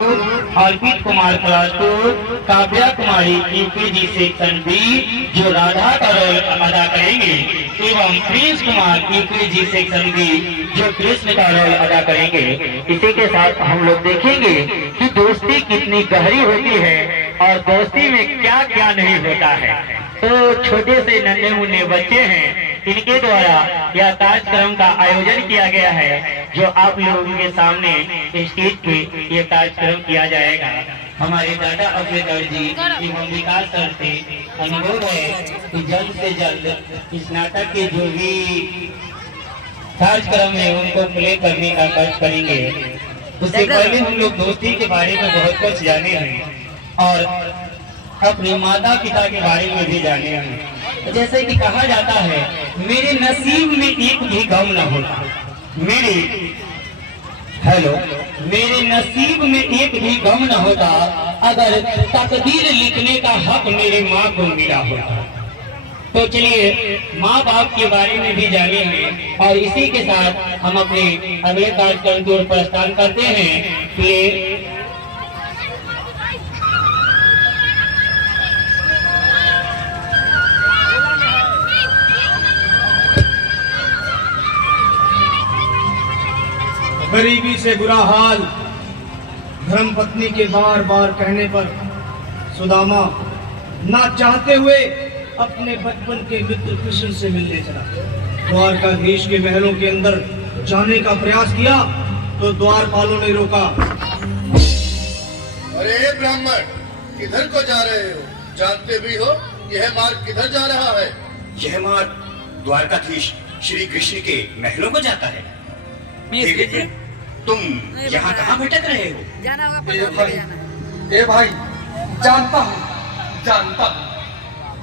अर्पित Kumar class 2, Kavya Kumari UPG section B जो राधा का role अदा करेंगे एवं Prince Kumar UPG section B जो कृष्ण का रोल अदा करेंगे। इसी के साथ हम लोग देखेंगे कि दोस्ती कितनी गहरी होती है और दोस्ती में क्या क्या नहीं होता है। तो छोटे से नन्हे मुन्ने बच्चे हैं, इनके द्वारा यह कार्यक्रम का आयोजन किया गया है जो आप लोगों के सामने स्टेज पे ये कार्यक्रम किया जाएगा। हमारे दादा अभ्यदर जी एवं विकास सर से अनुरोध है कि जल्द से जल्द इस नाटक के जो भी कार्यक्रम है उनको प्ले करने का कष्ट करेंगे। उससे पहले हम लोग दोस्ती के बारे में बहुत कुछ जाने हैं और अपने माता पिता के बारे में भी जाने हैं। जैसे कि कहा जाता है, मेरे नसीब में एक भी गम न होता, मेरे नसीब में एक भी गम न होता अगर तकदीर लिखने का हक मेरी माँ को मिला होता। तो चलिए माँ बाप के बारे में भी जाने हैं और इसी के साथ हम अपने अगले कार्यक्रम की ओर प्रस्थान करते हैं। प्ले गरीबी से बुरा हाल, धर्मपत्नी के बार बार कहने पर सुदामा ना चाहते हुए अपने बचपन के मित्र कृष्ण से मिलने चला। द्वारकाधीश के महलों के अंदर जाने का प्रयास किया तो द्वारपालों ने रोका। अरे ब्राह्मण, किधर को जा रहे हो? जानते भी हो यह मार्ग किधर जा रहा है? यह मार्ग द्वारकाधीश श्री कृष्ण के महलों को जाता है। तुम यहाँ कहाँ भटक रहे हो? जाना होगा ए भाई, जानता हूँ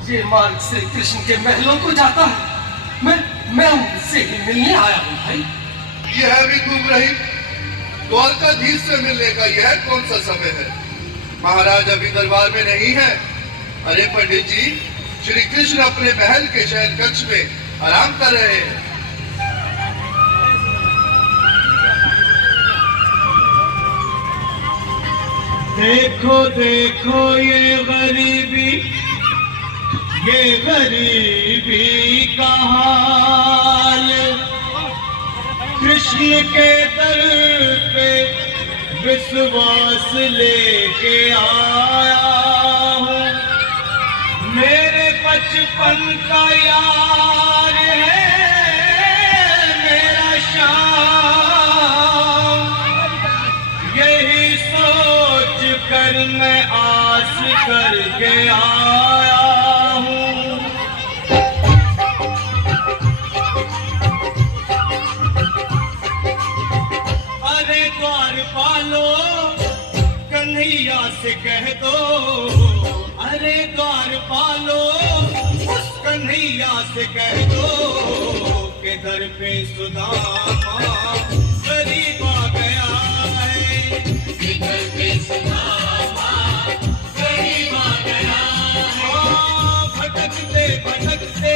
ये मार्ग श्री कृष्ण के महलों को जाता है। मैं उनसे ही मिलने आया हूँ भाई। यह भी घूम रही द्वारकाधीश से मिलने का यह कौन सा समय है? महाराज अभी दरबार में नहीं है। अरे पंडित जी, श्री कृष्ण अपने महल के शयन कक्ष में आराम कर रहे हैं। देखो देखो ये गरीबी का हाल, कृष्ण के दर पे विश्वास लेके आया हूँ। मेरे बचपन का यार है मेरा श्याम, यही सोच कर मैं आस करके आया हूँ। अरे द्वारपालो कन्हैया से कह दो, अरे द्वारपालो उस कन्हैया से कह दो के दर पे सुदामा गरीब आ गया है। घर पे सुदामा गरीब आ गया है। भटकते भटकते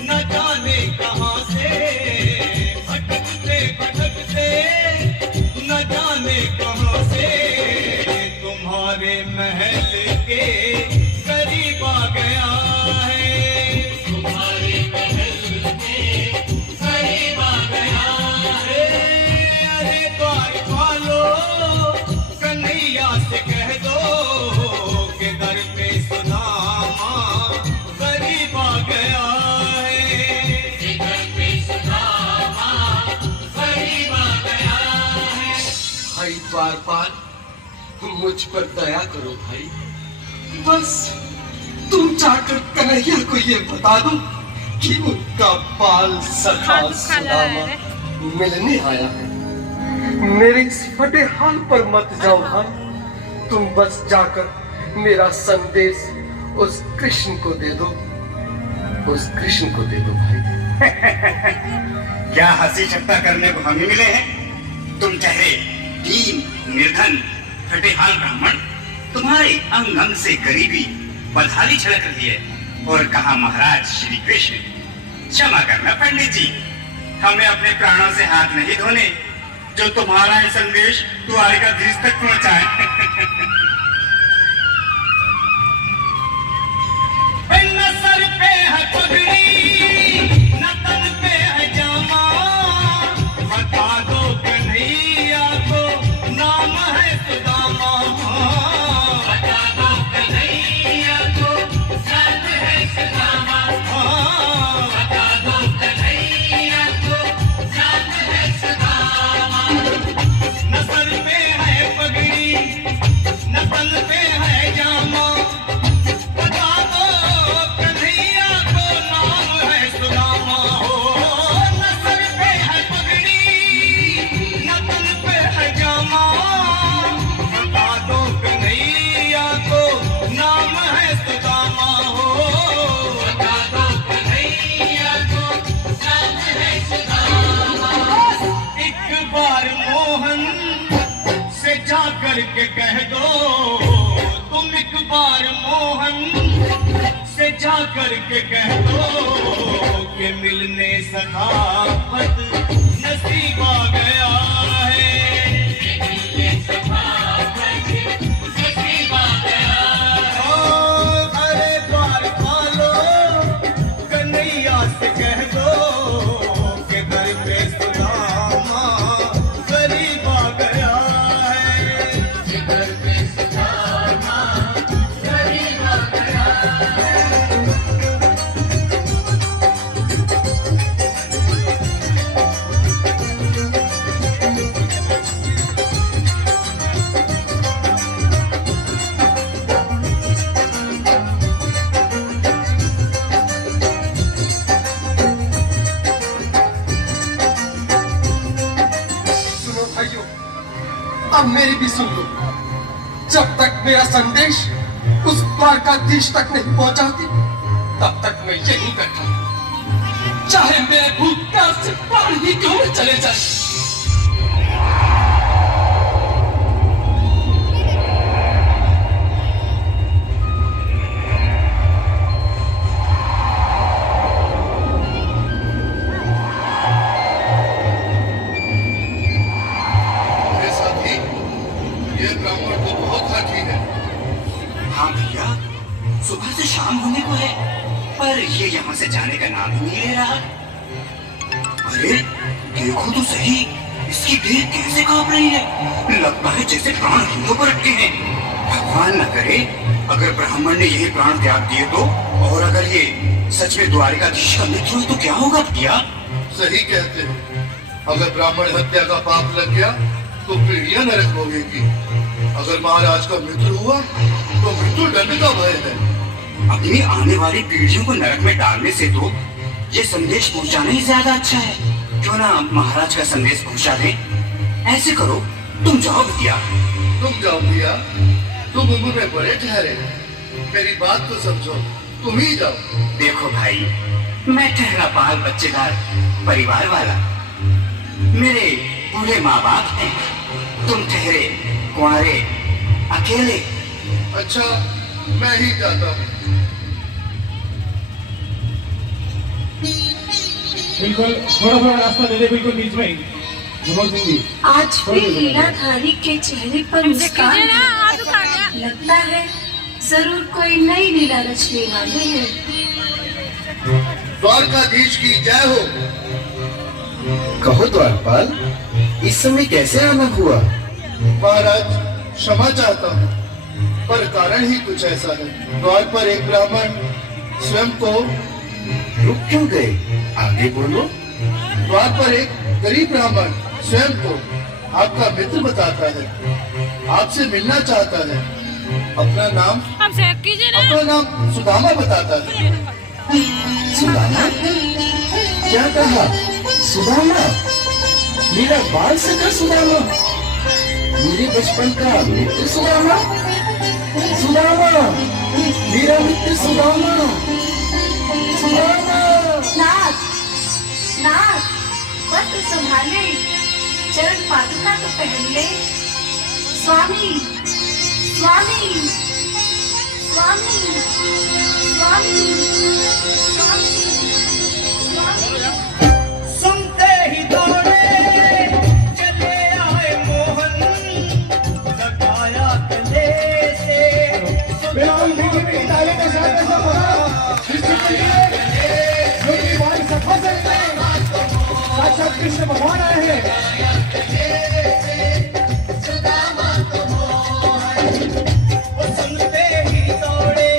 न जाने कहाँ से, भटकते भटकते न जाने कहाँ से तुम्हारे महल के करीब आ गया है। तुम्हारे महल के करीब आ गया है। अरे द्वारपालो कन्हैया से कह दो कि दर पे सुदामा गरीब आ गया है। घर पे सुदामा गरीब आ गया है। भाई द्वारपाल, मुझ पर दया करो भाई। बस तुम जाकर कन्हैया को ये बता दो कि उनका बाल सखा सुदामा मिलने आया है। मेरे इस फटे हाल पर मत जाओ भाई। तुम बस जाकर मेरा संदेश उस कृष्ण को दे दो, उस कृष्ण को दे दो भाई। क्या हंसी ठट्टा करने को हमें मिले हैं? तुम चेहरे दीन निर्धन फटे हाल ब्राह्मण, तुम्हारे अंग अंग से गरीबी बदहाली छलक रही है। और कहा महाराज श्री कृष्ण। क्षमा करना पंडित जी, हमें अपने प्राणों से हाथ नहीं धोने जो तुम्हारा संदेश द्वारकाधीश तक पहुंचा करके कह दो तुम एक बार मोहन से जा करके कह दो कि मिलने सखावत नसीब आ गया है, मिलने सखावत नसीब आ गया है। अरे द्वार खोलो कन्हैया से कह दो कि घर पे सुदामा गरीब आ गया है, घर पे सुदामा गरीब आ गया है। सुनो भाइयों, अब मेरी भी सुन लो। जब तक मेरा संदेश उस द्वारकाधीश तक नहीं पहुंचाती तब तक मैं यहीं बैठा हूं। चाहे मेरे भूत प्यास से प्राण ही क्यों न चले जाए। मेरे साथी, ये ब्राह्मण तो बहुत हाथी है। हाँ भैया, सुबह से शाम होने को है, पर ये यहाँ से जाने का नाम ही नहीं ले रहा। अरे देखो तो सही, इसकी देह कैसे कांप रही है। लगता है जैसे प्राण हिंदों पर अटके हैं। भगवान न करे अगर ब्राह्मण ने यही प्राण त्याग दिए तो, और अगर ये सच में द्वारिकाधीश का मित्र हुई तो क्या होगा भैया? सही कहते हैं, अगर ब्राह्मण हत्या का पाप लग गया तो पीढ़ियां नरक भोगेगी। अगर महाराज का मित्र हुआ तो मृत्यु दंड का भय है। अपनी आने वाली पीढ़ियों को नरक में डालने से तो ये संदेश पहुंचाना ही ज्यादा अच्छा है। क्यों ना महाराज का संदेश पहुंचा दें। ऐसे करो, तुम जाओ भैया। तुम जाओ भैया, तुम उम्र में बड़े ठहरे, मेरी बात तो समझो, तुम ही जाओ। देखो भाई, मैं ठहरा बाल बच्चेदार परिवार वाला, मेरे बूढ़े माँ बाप हैं, तुम ठहरे कुंवारे अकेले। अच्छा, मैं ही जाता हूँ। बिल्कुल थोड़ा थोड़ा रास्ता दे दे, बिल्कुल बीच में ही। मनोज सिंह जी, आज भी लीलाधारी के चेहरे पर मुस्कान है। लगता है जरूर कोई नई लीला रचने वाले हैं। द्वारकाधीश की जय हो। कहो द्वारपाल, इस समय कैसे आना हुआ? महाराज, क्षमा चाहता हूँ, पर कारण ही कुछ ऐसा है। द्वार पर एक ब्राह्मण स्वयं को रुक क्यों गए? आगे बोलो। द्वार पर एक गरीब ब्राह्मण स्वयं को आपका मित्र बताता है, आपसे मिलना चाहता है। अपना नाम सुदामा बताता है। सुदामा? क्या कहा? सुदामा? मेरा बाल सखा सुदामा? मेरे बचपन का मित्र सुदामा? सुदामा, मेरा मित्र सुदामा, सुदामा। नाथ, नाथ, वक्त संभाले, चरण पादुका तो पहन ले। स्वामी, स्वामी, स्वामी, स्वामी, स्वामी, स्वामी। सुनते ही दौड़े चले आए मोहन, लगाया गले से कृष्ण भगवान आए हैं। वो सुनते ही दौड़े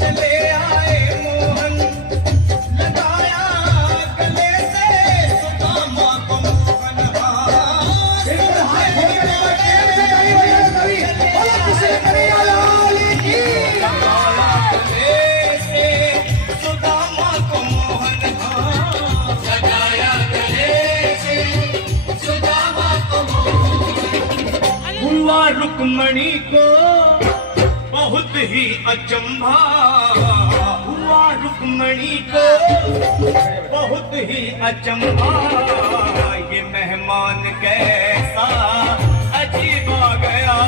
चले आए मोहन, लगाया गले से सुदामा को मोहन। सुदामा को मोहन लगाया गले से सुदामा को मोहन। हुआ रुक्मणी को बहुत ही अचंभा, हुआ रुक्मणी को बहुत ही अचंभा। ये मेहमान कैसा अजीब आ गया,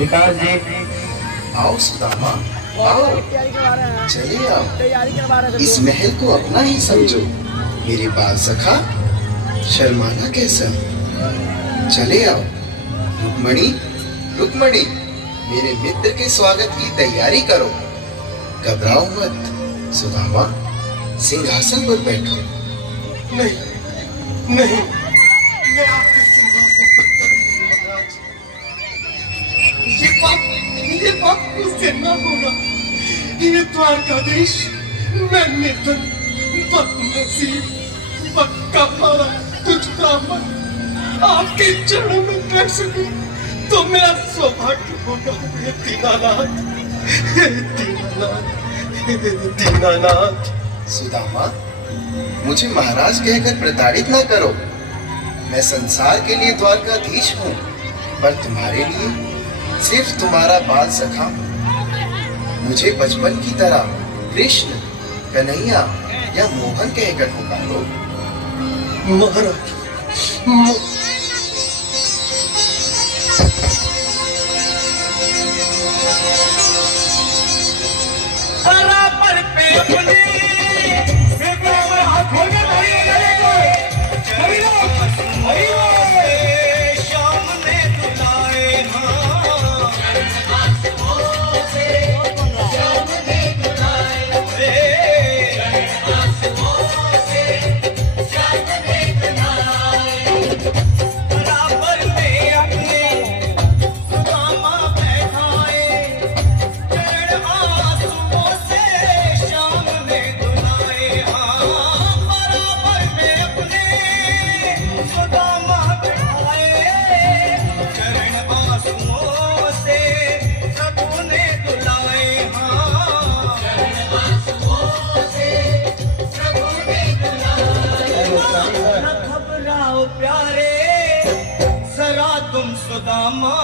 विकास जी। आओ सुदामा, आओ, चलिए आओ। इस महल को अपना ही समझो। मेरे बाल सखा, शर्माना कैसा? चले आओ। रुक्मणी, रुक्मणी, मेरे मित्र के स्वागत की तैयारी करो। घबराओ मत। सुदामा, सिंहासन पर बैठो। नहीं नहीं, मैं आपके सिंहासन पर कभी नहीं महाराज। ये पाप मुझसे न होगा। ये द्वारकाधीश, मैं निर्धन, बदनसीब, पक्का मारा तुझ ब्राह्मण आपके चरणों में बैठ सकूं तो मेरा सौभाग्य होगा। हे दीनानाथ, हे दीनानाथ, हे दीनानाथ। सुदामा, मुझे महाराज कहकर प्रताड़ित न करो। मैं संसार के लिए द्वारकाधीश हूँ, पर तुम्हारे लिए सिर्फ तुम्हारा बाल सखा हूँ। मुझे बचपन की तरह कृष्ण, कन्हैया या मोहन कहकर पुकारो। महाराज, बराबर पे अपने शाम ने दुलाए बराबर में अपने सुदामा बैठाए, चरण आंसुओं से शाम ने दुलाए। बराबर में अपने सुदामा बैठाए, चरण आंसुओं से प्रभु ने दुलाए। न घबराओ प्यारे, जरा तुम सुदामा,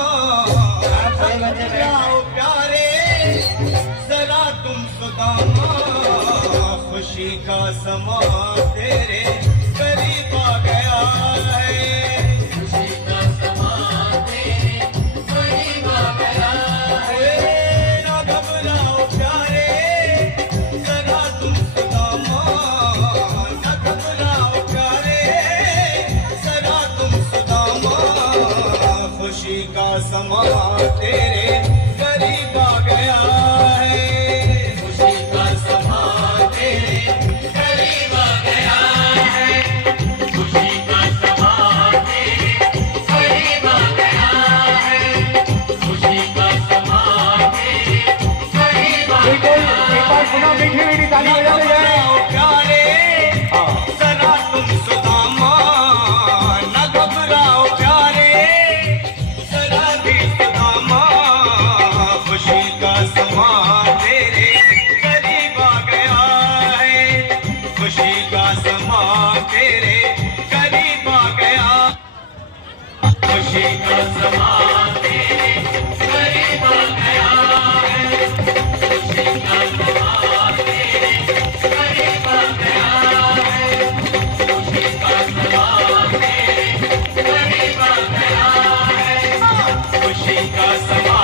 न घबराओ प्यारे, जरा तुम सुदामा। खुशी का समा तेरे करीब आ गया है। खुशी का समा तेरे करीब आ गया है। न घबराओ प्यारे, जरा तुम सुदामा, न घबराओ प्यारे, जरा तुम सुदामा। खुशी का समा तेरे करीब आ गया है। खुशी का समा तेरे करीब आ गया है। खुशी का समा तेरे करीब आ गया है। खुशी का समा तेरे करीब आ गया है। प्यारे, जरा तुम सुदामा, न घबराओ प्यारे, जरा भी सुदामा। खुशी का समा तेरे करीब आ गया है। खुशी का समा तेरे करीब आ गया। खुशी का समा तेरे करीब आ गया है। खुशी का समा तेरे करीब आ गया है। खुशी का समा तेरे करीब आ गया है। खुशी का समा